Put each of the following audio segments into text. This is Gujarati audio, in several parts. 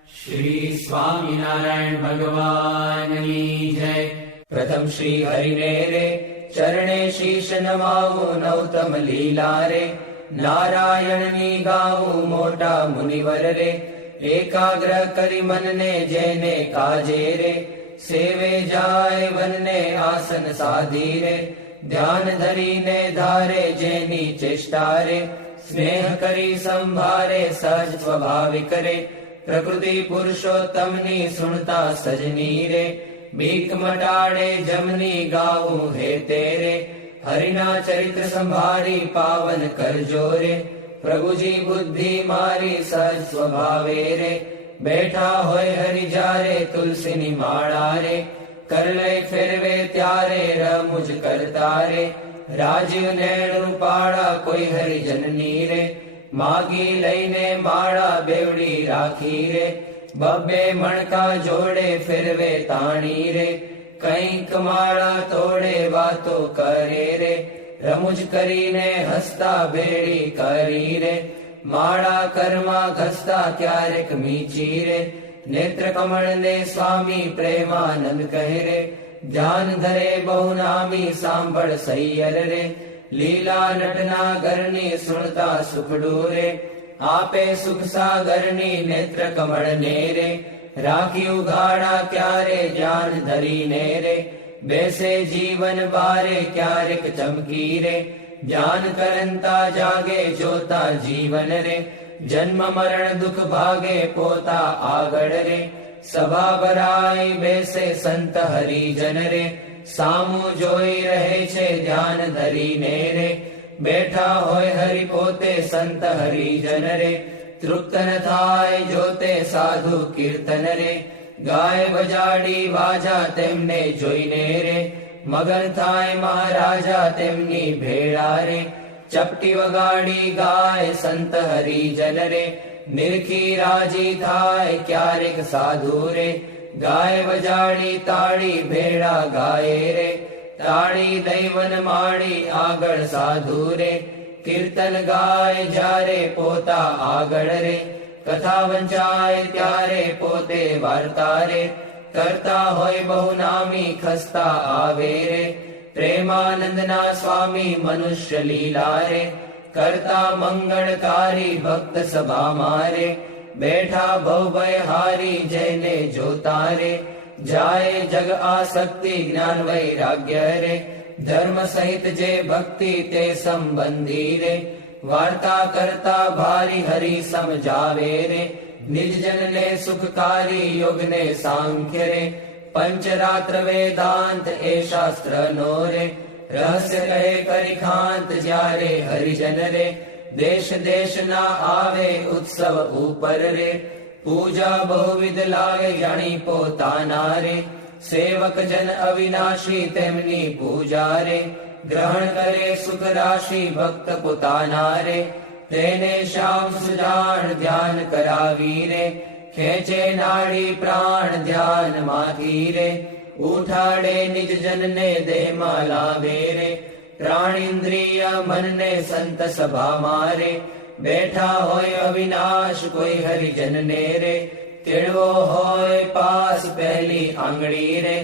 શ્રી સ્વામિનારાયણ ભગવાનની જય. પ્રથમ શ્રી હરિને રે ચરણે શીશ નમાવું નૌતમ લીલા રે. નારાયણની ગાવું મોટા મુનિવર રે. એકાગ્ર કરી મનને જેને કાજે રે. સેવે જાય વનને આસન સાધી રે. ધ્યાન ધરીને ધારે જેની ચેષ્ટા રે. સ્નેહ કરી સંભારે સહજ સ્વભાવિક રે. પ્રકૃતિ પુરુષોત્તમની સુણતા સજની રે. બીક મટાડે જમની ગાવું હે તેરે. હરિના ચરિત્ર સંભાળી પાવન કરજો રે. પ્રભુજી બુદ્ધિ મારી સહજ સ્વભાવે રે. બેઠા હોય હરિ જારે તુલસીની માળા રે. કરલે ફેરવે ત્યારે રમુજ કરતા રે. રાજીવ નેણું પાળા કોઈ હરિજનની રે. માગી લઈને માળા બેવડી રાખી રે. બબ્બે મણકા જોડે ફેરવે તાણી રે. કંઈક માળા તોડે વાતો કરે રે. રમુજ કરીને હસતા ભેડી કરી રે. માળા કર્મા ઘસતા ક્યારેક મીચી રે. નેત્ર કમળ ને સ્વામી પ્રેમાનંદ કહે રે. ધ્યાન ધરે બહુ નામી સાંભળ સૈયર રે. લીલા નટના ઘરની સુણતા સુખડું રે. આપે સુખ સાગરની નેત્ર કમળ ને રે. રાખ્યું ગાડા ક્યારે ધ્યાન ધરીને રે. બેસે જીવન બારે ક્યારેક ચમકી રે. ધ્યાન કરંતા જાગે જોતા જીવન રે. જન્મ મરણ દુઃખ ભાગે પોતા આગળ રે. સભા ભરાઈ બેસે સંત હરિજન રે. સામું જોઈ રહે છે ધ્યાન ધરીને રે. બેઠા હોય હરિ પોતે સંત હરિજન રે. તૃપ્ત ન થાય જોતે સાધુ કીર્તન રે. ગાય બજાડી વાજા તેમને જોઈને રે. મગન થાય મહારાજા તેમની ભેળા રે. ચપટી વગાડી ગાય સંત હરિજન રે. નિરખી રાજી થાય ક્યારેક સાધુ રે. ગાય વજાડી તાળી ભેળા ગાય રે. તાળી દૈવન માળી આગળ સાધુ રે. કીર્તન ગાય જ્યારે પોતા આગળ રે. કથા વંચાય ત્યારે પોતે વાર્તા રે. કરતા હોય બહુ નામી ખસ્તા આવે રે. પ્રેમાનંદના સ્વામી મનુષ્ય લીલા રે. કરતા મંગળકારી ભક્ત સભા મારે. બેઠા ભવભય હારી જઈને જોતા રે. જાય જગ આસક્તિ જ્ઞાન વૈરાગ્ય રે. ધર્મ સહિત જે ભક્તિ તે સંબંધી રે. વાર્તા કરતા ભારી હરિ સમજાવે રે. નિજજનને સુખકારી યોગને સાંખ્ય રે. પંચરાત્ર વેદાંત એ શાસ્ત્ર નો રે. રહસ્ય કહે કરી ખાંત જ્યારે હરિજન રે. દેશ દેશના આવે ઉત્સવ ઉપર રે. પૂજા બહુવિધ લાગે જાણી પોતાના રે. સેવક જન અવિનાશી તેમની પૂજા રે. ગ્રહણ કરે સુખ રાશિ ભક્ત પોતાના રે. તેને શ્યામ સુજાણ ધ્યાન કરાવી રે. ખેંચે નાડી પ્રાણ ધ્યાન માંથી રે. ઉઠાડે નિજ જનને દેહમાં લાવે રે. પ્રાણિન્દ્રિય મનને સંત સભા મારે. બેઠા હોય અવિનાશ કોઈ હરિજન ને રે. તેડવો હોય પાસ પહેલી આંગળી રે.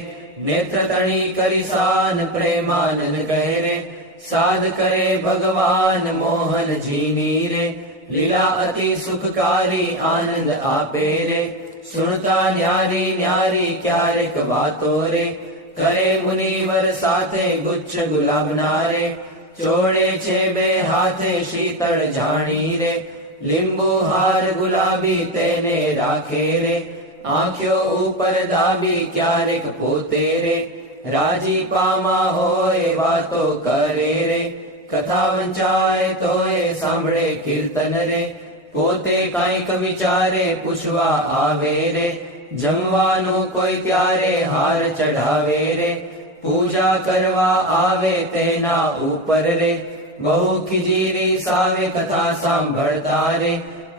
નેત્ર તણી કરી સાન પ્રેમાનંદ કહે રે. સાધ કરે ભગવાન મોહન જીની રે. લીલા અતિ સુખકારી આનંદ આપે રે. સુણતા ન્યારી ન્યારી ક્યારેક વાતો રે. કરે મુનિવર સાથે ગુચ્છ ગુલાબના રે. ચોડે છે બે હાથે શીતળ જાણી રે. લીંબુ હાર ગુલાબી તેને રાખે રે. આંખ્યો ઉપર દાબી ક્યારેક પોતે રે. રાજી પામા હોય વાતો કરે રે. કથા વંચાય તોય સાંભળે કીર્તન રે. પોતે કાંઈક વિચારે પૂછવા આવે રે. જમવાનું કોઈ ત્યારે હાર ચઢાવે રે. પૂજા કરવા આવે તેના ઉપર રે. બહુ ખીજીરી સાવે કથા સાંભળતા રે.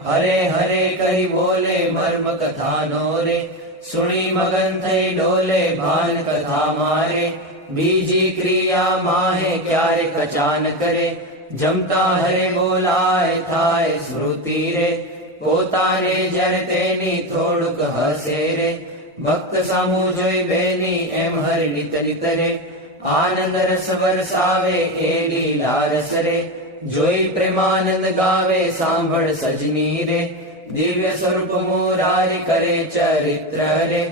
હરે હરે કરી બોલે મર્મ કથાનો રે. સુણી મગન થઈ ડોલે ભાન કથા મારે. બીજી ક્રિયા માહે ક્યારેક અચાનક રે. જમતા હરે બોલાય થાય સ્મૃતિ રે. પોતાને જ્યારે તેની થોડું લોક હસે રે ભક્ત સામું જોઈ બેની એમ હર નિત નિત રે આનંદ રસ વરસાવે એ લીલા રસ રે જોઈ પ્રેમાનંદ ગાવે સાંભળ સજની રે દિવ્ય સ્વરૂપ મુરારી કરે ચરિત્ર રે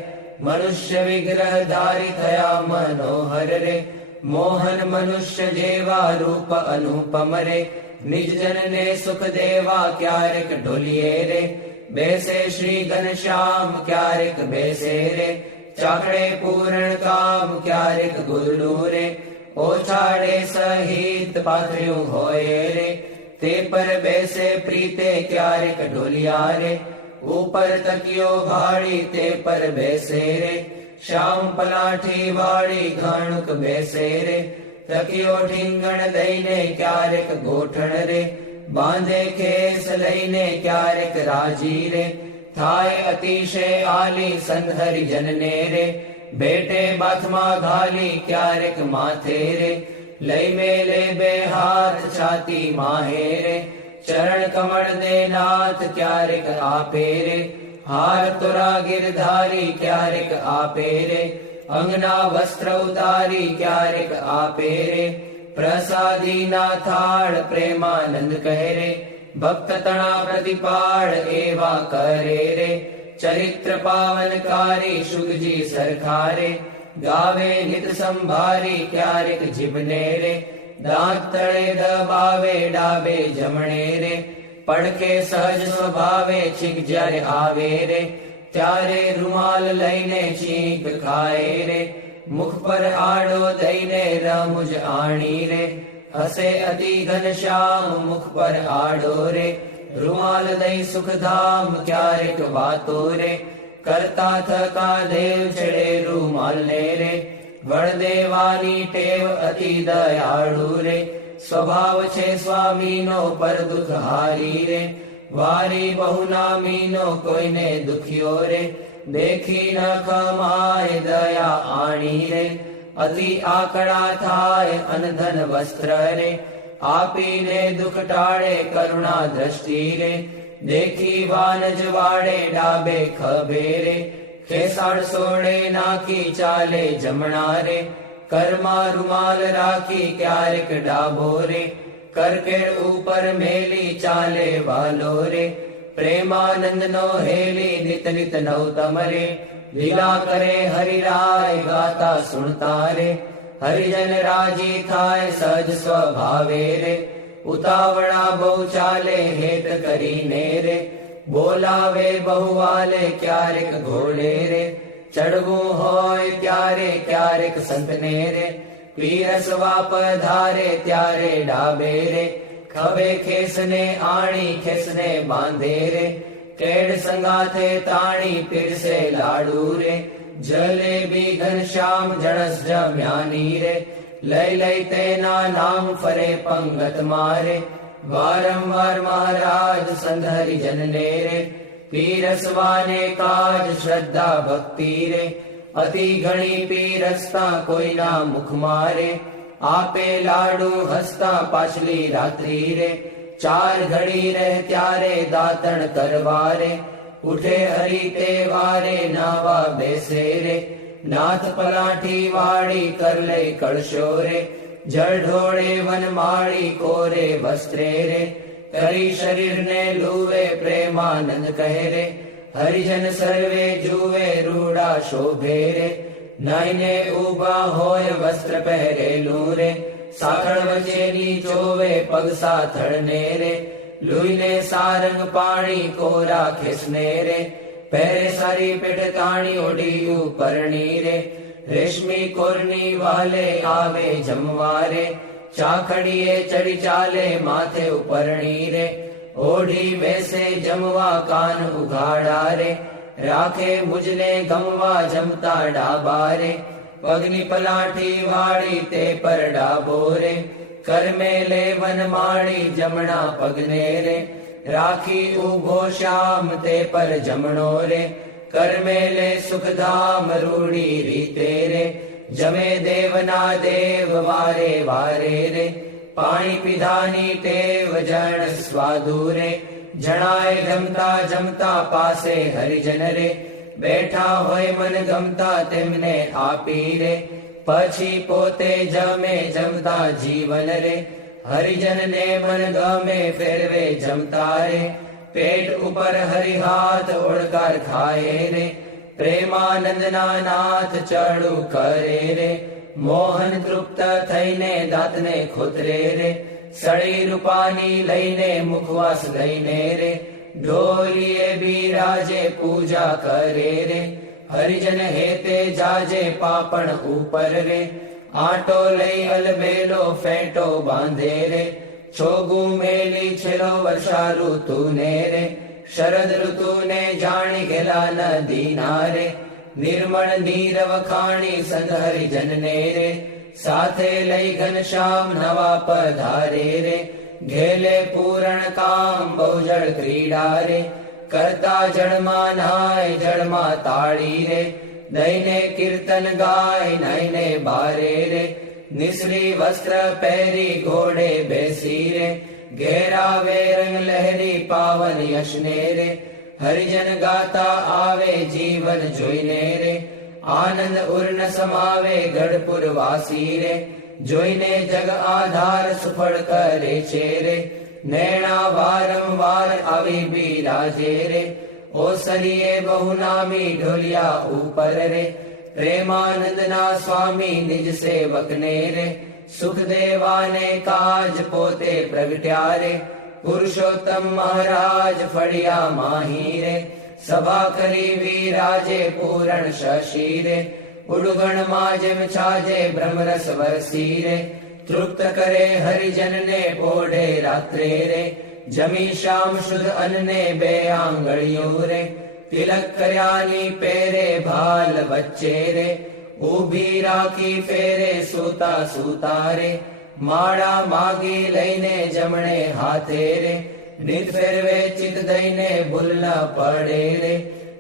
મનુષ્ય વિગ્રહ ધારી થયા મનોહર રે મોહન મનુષ્ય જેવા રૂપ અનુપમ રે નિજ જનને સુખ દેવા ક્યારેક ઢોલીએ રે બેસે શ્રી ઘનશ્યામ ક્યારેક બેસે રે ચાકડે પૂર્ણ કામ ક્યારેક ગુરડું રે ઓછાડે સહિત પાથર્યું હોય રે તે પર બેસે પ્રીતે ક્યારેક ઢોલિયા રે ઉપર તકિયો ભાળી તે પર બેસે રે શ્યામ પલાઠી વાળી ઘાણુક બેસે રે તકિયો ઠીંગણ દઈને ક્યારેક ગોઠણ રે બાંધે ખેસ લઈને ક્યારેક રાજી રે થાય અતિશય આલી સંહરી જનને રે બેટે બાથમાં ઘાલી ક્યારેક માથે રે લઈ મેલે બે હાથ છાતી માહે રે ચરણ કમળ દે નાથ ક્યારેક આપે રે હાર તોરા ગિરધારી ક્યારેક આપે રે અંગના વસ્ત્ર ઉતારી ક્યારેક આપે રે પ્રસાદી ના થાળ પ્રેમાનંદ કહે રે ભક્ત તણા પ્રતિપાળ એવા કરે રે ચરિત્ર પાવનકારી શુગજી સરખારે ગાવે નિત સંભારી ક્યારેક જીભને રે દાંત તળે દબાવે ડાબે જમણે રે પડકે સહજ સ્વભાવે છીંક જ્યારે આવે રે ત્યારે રૂમાલ લઈને છીંક ખાય રે મુખ પર આડો દઈને રમુજ આણી રે હસે અતિ ઘનશ્યામ મુખ પર આડો રે રૂમાલ દઈ સુખધામ ક્યારેક વાતો રે કરતા થકા દેવ ચડે રૂમાલ ને રે વળ દેવાની ટેવ અતિ દયાળુ રે સ્વભાવ છે સ્વામીનો પર દુઃખ હારી રે વારી બહુ નામીનો કોઈને દુખ્યો રે દેખી ન ખમાય દયા આણી રે અતિ આકડા થાય અનધન વસ્ત્ર રે આપીને દુઃખ ટાળે કરુણા દ્રષ્ટિ રે દેખી વાનજ વાડે ડાબે ખભે રે ખેસાડ સોડે નાખી ચાલે જમણા રે કરમાં રૂમાલ રાખી ક્યારેક ડાબો રે કરકેડ ઉપર મેલી ચાલે વાલો રે પ્રેમાનંદ નો હેલી નિત નિત નવતમ રે લીલા કરે હરિરાય ગાતા સુણતા રે હરિજન રાજી થાય સહજ સ્વભાવે રે ઉતાવળા બહુ ચાલે હેત કરીને રે બોલાવે બહુ વાલે ક્યારેક ઘોડે રે ચડવું હોય ત્યારે ક્યારેક સંતને રે પીરસવા પધારે ત્યારે ડાબે રે ખભે ખેસને આણી ખેસને બાંધે રે કેડ સંગાથે તાણી પીરસે લાડુ રે જલેબી ઘનશ્યામ જણસ જમ્યાની રે લઈ લઈ તેના નામ ફરે પંગત મારે વારંવાર મહારાજ સંધરી જનને રે પીરસવાને કાજ શ્રદ્ધા ભક્તિ રે અતિ ઘણી પીરસતા કોઈના મુખ મારે આપે લાડુ હસતા પાછલી રાત્રિ રે ચાર ઘડી રહે ત્યારે દાતણ કરવા રે ઉઠે હરી તે વારે નાવા બેસે રે નાથ પલાઠી વાળી કર લે કળશો રે જળ ઢોળે વનમાળી કોરે વસ્ત્રે રે કરી શરીરને લૂવે પ્રેમાનંદ કહે રે હરિજન સર્વે જુવે રૂડા શોભે રે નાઈને ઉભા હોય વસ્ત્ર પહેરેલું રે સાખળ વચ્ચેની ચોવે પગ સાથળને રે લુઈને સારંગ પાણી કોરા ખેસને રે પહેરે સારી પેટ તાણી ઓઢી ઉપરણી રે રેશમી કોરની વાલે આવે જમવા રે ચાખડીએ ચડી ચાલે માથે ઉપરણી રે ઓઢી બેસે જમવા કાન ઉઘાડા રે રાખે મુજને ગમવા જમતા ડાબા રે પગની પલાઠી વાળી તે પર ડાબો રે કરમે લે વનમાળી જમણા પગને રે રાખી ઉભો શ્યામ તે પર જમણો રે કરમે લે સુખધામ રૂડી રીતે રે જમે દેવના દેવ વારે વારે રે પાણી પીધાની ટેવ જણ સ્વાદુ રે જણાય જમતા જમતા પાસે હરિજન રે, બેઠા હોય મન ગમતા તેમને આપી રે, પછી પોતે જમે જમતા જીવન રે, હરિજન ને મન ગમે ફેરવે જમતા રે, પેટ ઉપર હરિહાથ ઓળકાર ખાય રે, પ્રેમાનંદના નાથ ચડું કરે રે, મોહન તૃપ્ત થઈને દાંતને ખોતરે રે, સળી રૂપાની લઈને મુખવાસ લઈને રે, ઢોલીએ બિરાજે પૂજા કરે રે, હરિજન હેતે જાજે પાપણ ઉપર રે, આટો લઈ અલબેલો ફેંટો બાંધે રે, છોગું મેલી છેલ્લો વર્ષા ઋતુને રે, શરદ ઋતુને જાણી ગેલા નદી નારે, નિર્મળ નીરવ ખાણી સંત હરિજન ને રે, સાથે લઈ ઘનશ્યામ નવા પધારે રે, ઘેલે પૂરણ કામ બહુજળ ક્રીડા રે, કરતા જળમાં નાય જળમાં તાળી રે, દઈને કીર્તન ગાય નાઈને બારે રે, નિસરી વસ્ત્ર પહેરી ઘોડે બેસી રે, ઘેરાવે રંગ લહેરી પાવન યશને રે, હરિજન ગાતા આવે જીવન જોઈને રે, આનંદ ઉર્ન સમાવે ગઢપુર વાસી રે, જોઈને જગ આધાર સુફળ કરે છે રે, નૈણા વારંવાર આવી બિરાજે રે, ઓસરીએ બહુ નામી ઢોલિયા ઉપર રે, પ્રેમાનંદના સ્વામી નિજ સેવકને રે, સુખદેવાને કાજ પોતે પ્રગટ્યા રે, પુરુષોત્તમ મહારાજ ફળિયા માહી રે, સભા કરી વિરાજે પૂરણ શશી રે, ઉડગણમાં જેમ છાજે બ્રહ્મરસ વરસી રે, તૃપ્ત કરે હરિજનને પોઢે રાત્રે રે, જમી શ્યામ શુદ્ધ અન્ને બે આંગળીઓ રે, તિલક કર્યાની પેરે ભાલ વચ્ચે રે, ઊભી રાખી ફેરે સૂતા સૂતા રે, માળા માગી લઈને જમણે હાથે રે, નિત ફેરવે ચિત દઈને ભૂલ ન પડે રે,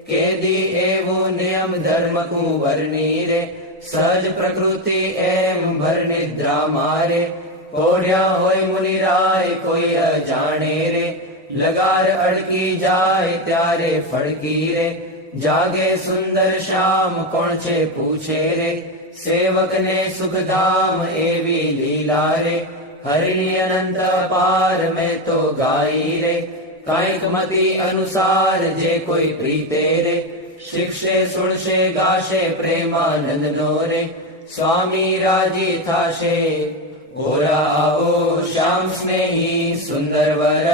કેદી એવું નિયમ ધર્મ કુંવરની રે, સહજ પ્રકૃતિ એમ ભર નિદ્રા મારે, પોઢ્યા હોય મુનિરાય કોઈ અજાણે રે, લગાર અડકી જાય ત્યારે ફડકી રે, જાગે સુંદર શ્યામ કોણ છે પૂછે રે, સેવકને સુખધામ એવી લીલા રે, હરિની અનંત પાર મેં તો ગાઈ રે, કાંઈક મતિ અનુસાર જે કોઈ પ્રીતે રે, શિક્ષે સુણશે ગાશે પ્રેમાનંદ નો રે, સ્વામી રાજી થાશે ઓરા આવો શ્યામ સ્નેહી સુંદર વર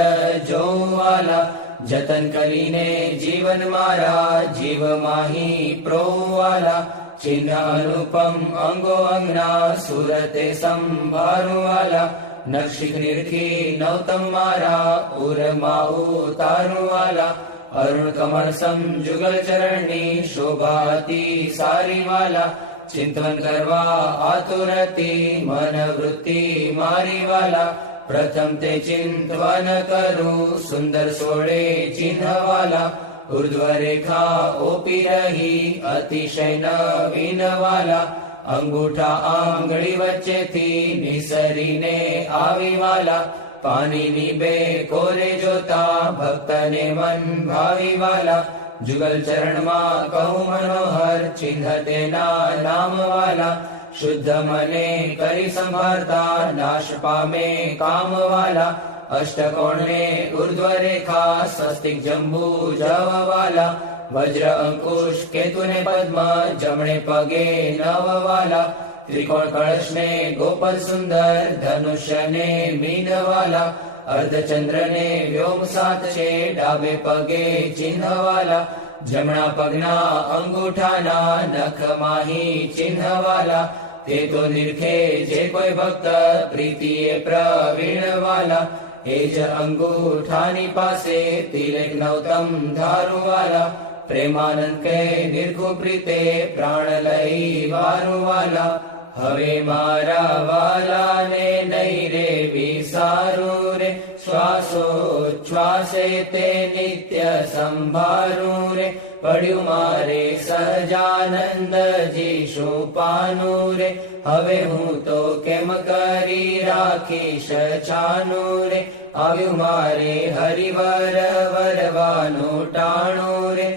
જોવાલા, જતન કરીને જીવન મારા જીવ માહી પ્રોવાલા, ચિહ્ન અનુપમ અંગો અંગના સુરતે સંભાળવાલા, નક્ષિક નિરખી નવતમ મારા ઉરમાં ઉતારવાલા, અરુણ કમળ સમ જુગલ ચરણની શોભાતી સારી વાલા, ચિંતન કરવા આતુરતી મન વૃત્તિ મારી વાલા, પ્રથમ તે ચિંતવન કરું સુંદર સોળે ચિહ્નવાલા, ઉર્ધ્વ રેખા ઓપી રહી અતિશય નવીન વાલા, અંગૂઠા આંગળી વચ્ચેથી નિસરીને આવી વાલા, પાણીની બે કોરે જોતા ભક્તને મન ભાવી વાલા, જુગલ ચરણમાં કહું મનોહર ચિહ્ન તેના નામ વાલા, શુદ્ધ મને કરી સંભાળતા નાશ પામે કામ વાલા, અષ્ટકોણને ઉર્ધ્વ રેખા સ્વસ્તિક જંબુ જવાલા, વજ્ર અંકુશ કેતુને પદ્મ જમણે પગે નવવાલા, ત્રિકોણ કળશને ગોપલ સુંદર ધનુષ્યને મીનવાલા, અર્ધચંદ્રને વ્યોમ સાત છે ડાબે પગે ચિહ્નવાલા, જમણા પગના અંગૂઠાના નખ માહી ચિહ્નવાલા, તે તો નિરખે જે કોઈ ભક્ત પ્રીતિએ પ્રવીણવાલા, એ જ અંગૂઠાની પાસે તિલક નવતમ ધારુવાલા, પ્રેમાનંદ કે નિર્ખુ પ્રીતે પ્રાણ લઈ વારુવાલા, હવે મારા વાલાને નહીં રે વિસારું રે, શ્વાસોચ્છ્વાસે તે નિત્ય સંભારું રે, પડ્યું મારે સહજાનંદજી શું પાનું રે, હવે હું તો કેમ કરી રાખીશ છાનું રે, આવ્યું મારે હરિવર વરવાનું ટાણું રે,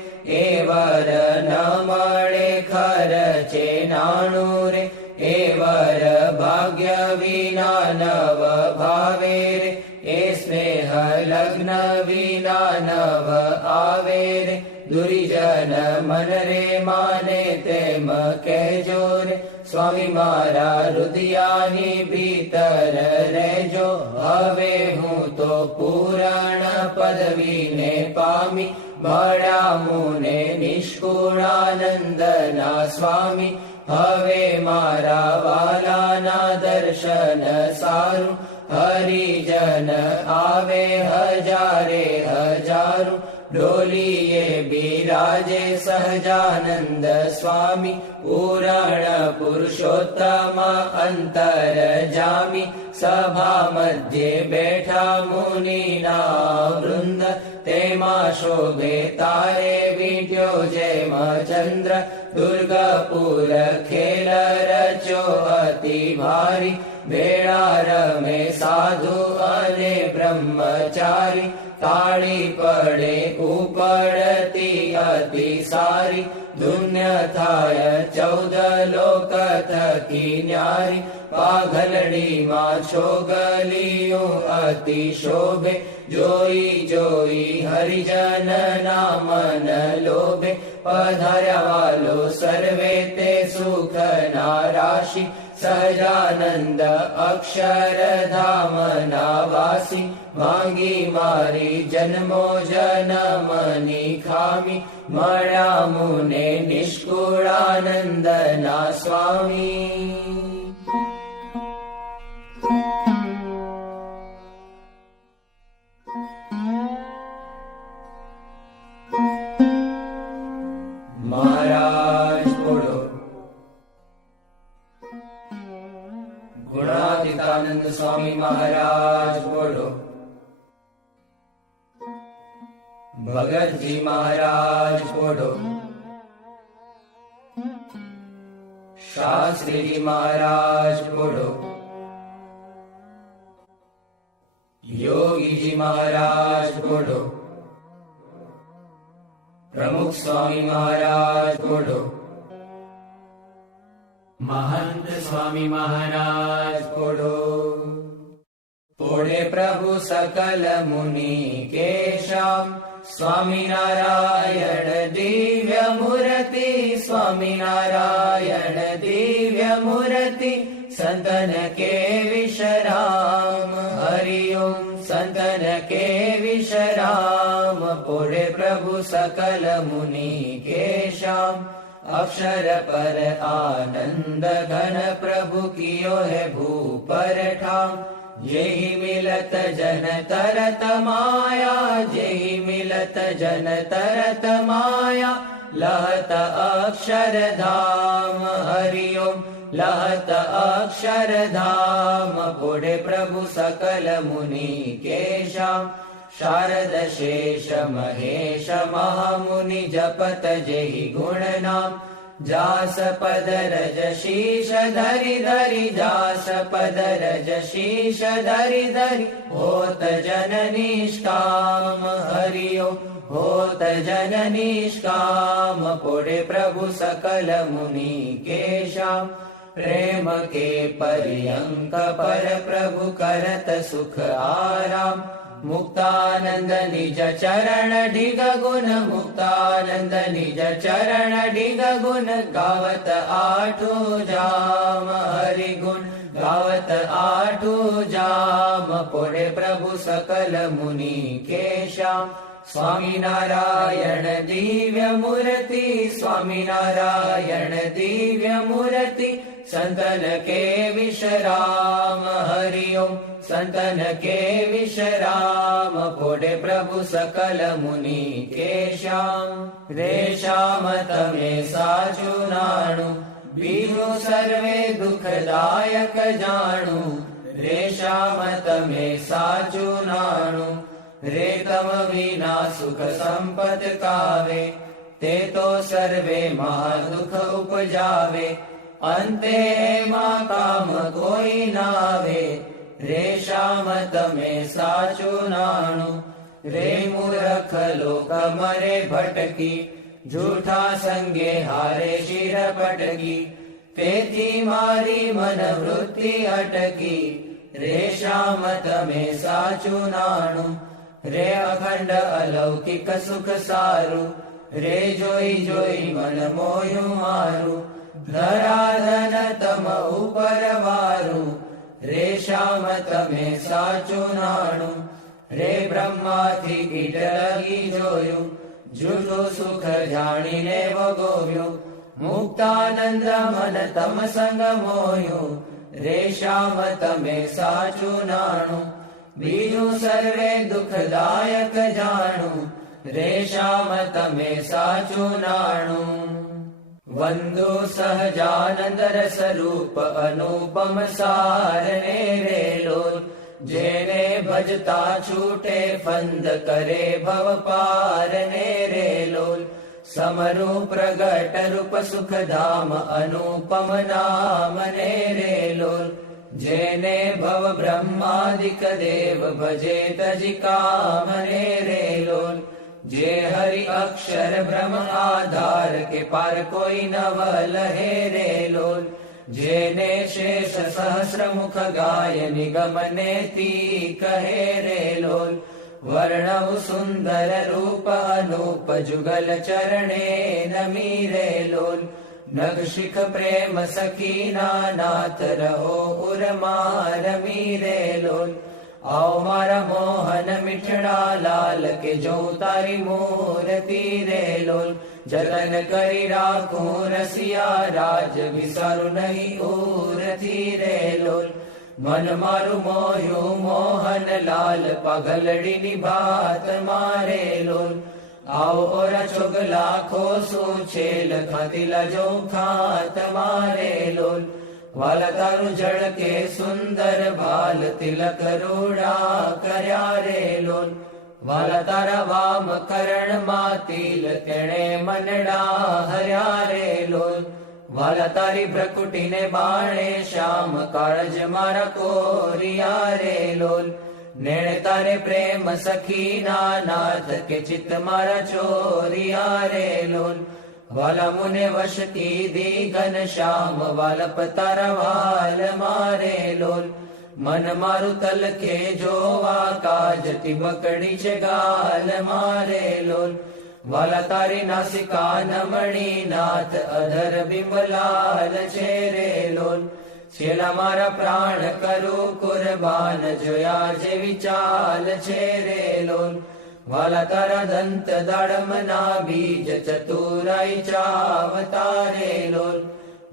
એ વર ન મળે ખર્ચે નાણું રે, એ વર ભાગ્ય વિના નવ ભાવે રે, એ સ્નેહ લગ્ન વિના નવ આવે રે, દુર્જન મન રે માને તેમ કહેજો રે, સ્વામી મારા હૃદયાની ભીતર રહેજો, હવે હું તો પૂરણ પદવીને પામી, મળ્યા મુને નિષ્કુળાનંદના સ્વામી, હવે મારા વાલાના દર્શન સારું, હરિજન આવે હજારે હજારું, ડોલીએ બિરાજે સહજાનંદ સ્વામી, પૂરણ પુરુષોત્તમ અંતર જામી, સભા મધ્યે બેઠા મુનિના વૃંદ, તેમાં શોભે તારે વીંટ્યો જેમ ચંદ્ર, દુર્ગપુર ખેલ રચ્યો અતિ ભારી, ભેળા રમે સાધુ અને બ્રહ્મચારી, તાળી પડે ઉપડતી અતિ સારી, ધુન્ય થાય 14 લોક થકી ન્યારી, પાઘલડીમાં છોગલિયું અતિ શોભે, જોઈ જોઈ હરિજન ના મન લોભે, પધાર્યા વાલો સર્વે તે સુખ ના રાશિ, સહજાનંદ અક્ષરધામ ના વાસી, માંગી મારી જન્મો જન્મની ખામી, મળ્યા મુને નિષ્કુળાનંદ ના સ્વામી. મહારાજ બોલો. ગુણાતીતાનંદ સ્વામી મહારાજ બોલો. ભગતજી મહારાજ બોલો. શાસ્ત્રીજી મહારાજ બોલો. યોગીજી મહારાજ બોલો. પ્રમુખ સ્વામી મહારાજ બોલો. महंत स्वामी महाराज बोलो. बोले प्रभु सकल मुनि केशाम, स्वामी नारायण दिव्य मूर्ति, स्वामी नारायण दिव्य मूर्ति, संतन के विश्राम, हरिओम संतन के विश्राम, बोले प्रभु सकल मुनि केशाम, अक्षर पर आनंद घन प्रभु कियो है भूपर ठाम, जेहि मिलत जन तरत माया, जेहि मिलत जन तरत माया, लहत अक्षर धाम, हरिओम लहत अक्षर धाम, पुढे प्रभु सकल मुनि केशाम, शारद शेष महेश महामुनि जपत जेहि गुण नाम, जास पद रज शीश धरि धरि, जास पद रज शीश धरि धरि, होत जन निष्काम, हरिओम होत जन निष्काम, पुढे प्रभु सकल मुनि केशाम, प्रेम के पर्यंक पर प्रभु करत सुख आराम, मुक्तानंद निज चरण ढिग गुण, मुक्तानंद निज चरण ढिग गुण, गावत आठो जाम, हरि गुण गावत आठो जाम, पुढे प्रभु सकल मुनि केशाम, स्वामी नारायण दिव्य मूर्ति, स्वामी नारायण दिव्य मूर्ति, संतन के विश्राम, हरिओम संतन के विश्राम, पुढे प्रभु सकल मुनि केशाम, रेशाम तमे साचु नाणु, બીજું સર્વે દુઃખદાયક જાણું, રે શ્યામ તમે સાચું નાણું. રે તમ વિના સુખ સંપત કાવે, તે તો સર્વે મહાદુઃખ ઉપજાવે. અંતે એમાં કામ કોઈ નાવે, રે શ્યામ તમે સાચું નાણું. રે મૂર્ખ લોક મરે ભટકી, જૂઠા સંગે હારે શિર પટકી. તેથી મારી મન વૃત્તિ અટકી, રે શ્યામ તમે સાચું નાણું. રે અખંડ અલૌકિક સુખ સારું, રે જોઈ જોઈ મન મોયું મારું. ધરાધન તમ ઉપર વારું, રે શ્યામ તમે સાચું નાણું. રે બ્રહ્માથી કીટ લગી જોયું, જૂઠું સુખ જાણીને વગોવ્યું. મુક્તાનંદ મન તમ સંગ મોયું, રે શ્યામ તમે સાચું નાણું. બીજું સર્વે દુઃખદાયક જાણું, રે શ્યામ તમે સાચું નાણું. વંદુ સહજાનંદ રસ રૂપ અનુપમ સારને રે લોલ. જેને ભજતા છૂટે ફંદ કરે ભવ પારને રે લોલ. સમરૂ પ્રગટ રૂપ સુખધામ અનુપમ નામ ને રે લોલ. જેને ભવ બ્રહ્માદિક દેવ ભજે તજી કામ ને રે લોલ. જે હરિ અક્ષર બ્રહ્મ આધાર કે પાર કોઈ નવ લહે રે લોલ. જેને શેષ સહસ્ર મુખ ગાય નિગમ નેતિ કહે રે લોલ. વર્ણવ સુંદર રૂપ અનુપ જુગલ ચરણે નમી રે લોલ. નગ શિખ પ્રેમ સખીના નાથ રહો ઉરમાં રમી રે લોલ. આવ મારા મોહન મીઠડા લાલ કે જો તારી મૂર્તિ રે લોલ. જતન કરી રાખું રસિયા રાજ વિસારું નહીં ઉરથી રે લોલ. મન મારું મોયું મોહન લાલ પાઘલડીની ભાત મારે લોલ. આવ ઓરા ચોગલા ખોસું છેલ ખાતીલા જો ખાત મારે લોલ. વાલા તારું જળકે સુંદર ભાલ તિલક રૂડા કર્યા રે લોલ. વાલા તારા વામ કરણ માં તિલ તેણે મનડા હર્યા રે લોલ. વાલા તારી ભ્રકુટીને બાણે શ્યામ કાળજ મારા કોરિયા રે લોલ. નેણ તારે પ્રેમ સખીના નાથ કે ચિત્ત મારા ચોરિયા રે લોલ. વાલા મુને વશ કીધી ઘન શ્યામ વાલપ તારા વાલ મારે લોલ. મન મારું તલકે જોવા કાજ ટીબકડી છે ગાલ મારે લોલ. વાલા તારી નાસિકા નમણી નાથ અધર બિંબલાલ છે રે લોલ. છેલ્લા મારા પ્રાણ કરું કુરબાન જોયા જેવી ચાલ છે રે લોલ. વાલા તારા દંત દાડમ ના બીજ ચતુરાઈ ચાવતા રે લોલ.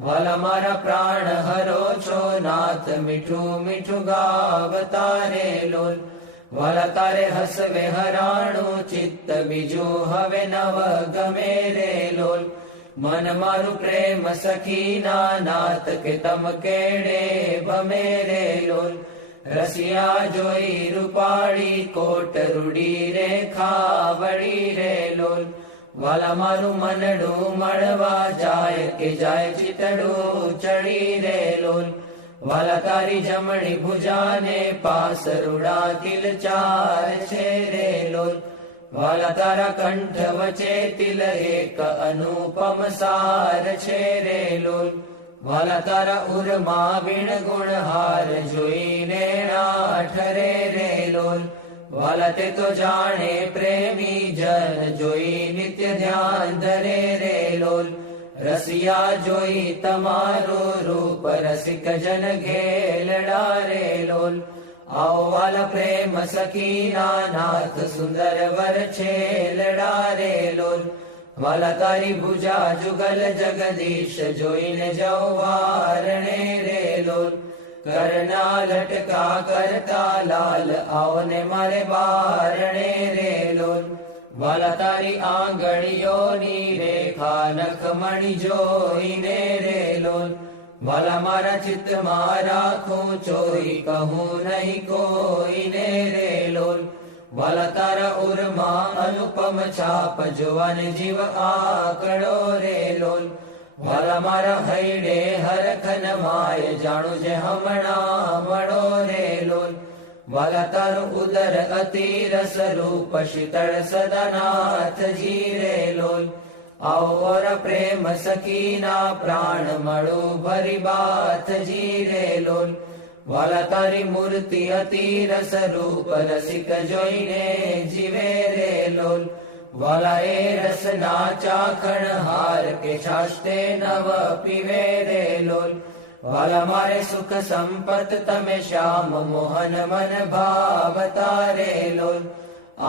વાલા મારા પ્રાણ હરો છો નાથ મીઠું મીઠું ગાવતા રે લોલ. વાલા તારે હસવે હરાણું ચિત્ત બીજું હવે નવ ગમે રે લોલ. મન મારું પ્રેમ સખીના નાથ કે તમ કેડે ભમે રે લોલ. રસિયા જોઈ રૂપાળી કોટ રૂડી રે ખાવડી રે લોલ. વાલા મારું મનડું મળવા જાય કે જાય ચિતડું ચડી રે લોલ. વાલા તારી જમણી ભુજાને પાસ રૂડા તિલ ચાર છે રે લોલ. વાલા તારા કંઠ વચ્ચે તિલ એક અનુપમ સાર છે રે લોલ. વાલા તારા ઉરમાં વીણ ગુણહાર જોઈને ઠરે રે લોલ. વાલા તે તો જાણે પ્રેમી જન જોઈ નિત્ય ધ્યાન ધરે રે લોલ. રસિયા જોઈ તમારું રૂપ રસિક જન ઘેલડા રે લોલ. આવો વાલા પ્રેમ સખીના નાથ સુંદર વર છેલડા રે લોલ. વાલા તારી ભુજા જુગલ જગદીશ જોઈને જવારણે રે લોલ. કરના લટકા કરતા લાલ આવને મારે બારણે રે લોલ. વાલા તારી આંગળીઓની રેખા નખમણી જોઈને રે લોલ, વાલા મારા ચિત્તમાં રાખું ચોઈ કહું નહીં કોઈને રે લોલ, વાલા તારા ઉરમાં અનુપમ છાપ જોવાને જીવ આકડો રે લોલ, વાલા મારા હૈડે હરખન માય જાણું જે હમણાં મળો રે લોલ, વાલા તારું ઉદર અતિ રસ રૂપ શીતળ સદાનાથજી રે લોલ, આવર પ્રેમ સખીના પ્રાણ મળું ભરી બાથજી રે લોલ, વાલા તારી મૂર્તિ અતિ રસ રૂપ રસિક જોઈને જીવે રે લોલ, વાલા એ રસના ચાખણ હાર કે છાષ્ટે નવ પીવે રે લોલ, વાલા મારે સુખ સંપત તમે શ્યામ મોહન મન ભાવતા રે લોલ,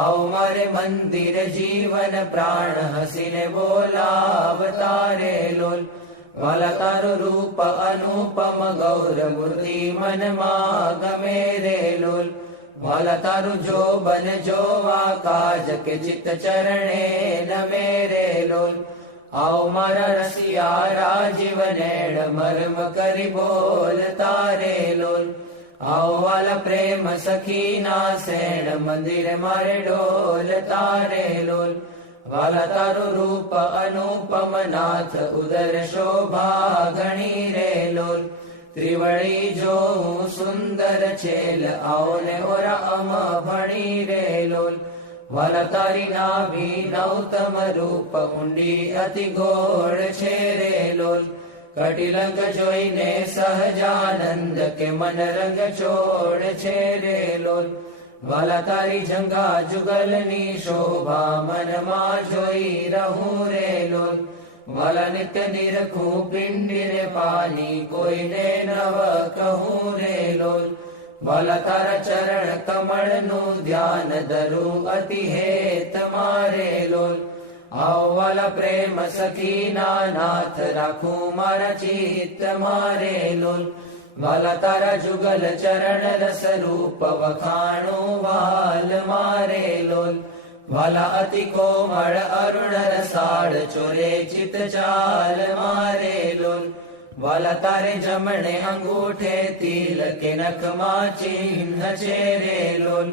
આવો મારે મંદિર જીવન પ્રાણ હસીને બોલાવતા રે લોલ, વાલા તારું રૂપ અનુપમ ગૌર મૂર્તિ મનમાં ગમે રે લોલ, વાલા તારું જોબન જોવા કાજ કે ચિત્ત ચરણે નમે રે લોલ, આવો મારા રસિયા રાજીવ નેણ મર્મ કરી બોલતા રે લોલ, આવો વાલા પ્રેમ સખીના સેણ મંદિર મારે ડોલતા રે લોલ, વાલા તારું રૂપ અનુપમ નાથ ઉદર શોભા ગણી રે લોલ, ત્રિવળી જોઉં સુંદર છેલ આવો ને ઓરા અમ ભણી રે લોલ, વાલા તારી નાભી નૌતમ રૂપ ઊંડી અતિ ગોળ છે રે લોલ, કટિલંગ જોઈને સહજાનંદ કે મન રંગ છોડ છે રે લોલ, વાલા તારી જંગા જુગલની શોભા મનમાં જોઈ રહું રે લોલ, વાલા નિત્ય નિરખું પિંડીને પાની કોઈને નવ કહું રે લોલ, વાલા તારા ચરણ કમળનું ધ્યાન ધરું અતિ હેત મારે લોલ, આવો વાલા પ્રેમ સખીના નાથ રાખું મારા ચિત્ત મારે લોલ, વાલા તારા જુગલ ચરણ રસ રૂપ વખાણું વાલ મારે લોલ, વાલા અતિ કોમળ અરુણ રસાળ ચોરે ચિત ચાલ મારે લોલ, વાલા તારે જમણે અંગૂઠે તિલ કે નખમાં ચિહ્ન છે રે લોલ,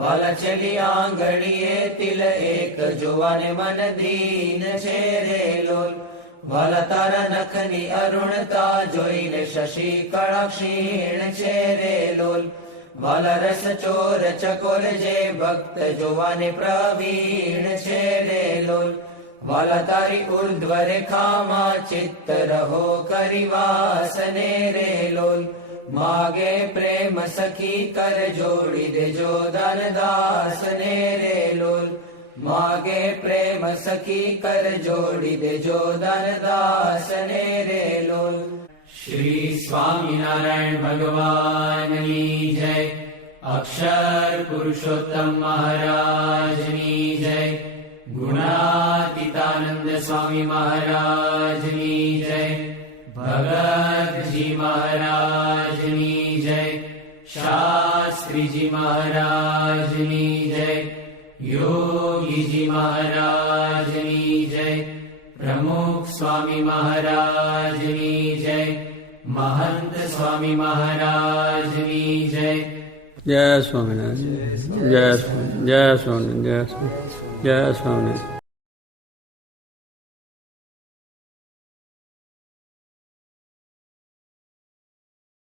વાલા ચલી આંગળીએ તિલ એક જોવાને મન દીન છે રે લોલ, વાલા તારા નખની અરુણતા જોઈને શશી કળા ક્ષીણ છે રે લોલ, વાલા રસ ચોર ચકોર જે ભક્ત જોવાને પ્રવીણ છે રે લોલ, વાલા તારી ઉર્ધ્વ રેખામાં ચિત્ત રહો કરી વાસને રે લોલ, માગે પ્રેમ સખી કર જોડી દેજો દાન દાસને રે લોલ, માગે પ્રેમ સખી કર જોડી દેજો દાન દાસને રે લોલ. શ્રી સ્વામિનારાયણ ભગવાનની જય, અક્ષર પુરુષોત્તમ મહારાજની જય, ગુણાતીતાનંદ સ્વામી મહારાજની જય, ભગતજી મહારાજની જય, શાસ્ત્રીજી મહારાજની જય, યોગીજી મહારાજની જય, પ્રમુખ સ્વામી મહારાજની જય, મહંત સ્વામી મહારાજની જય. જય સ્વામિનારાયણ, જય સ્વામી, જય સ્વામી, જય સ્વામી, જય સ્વામી.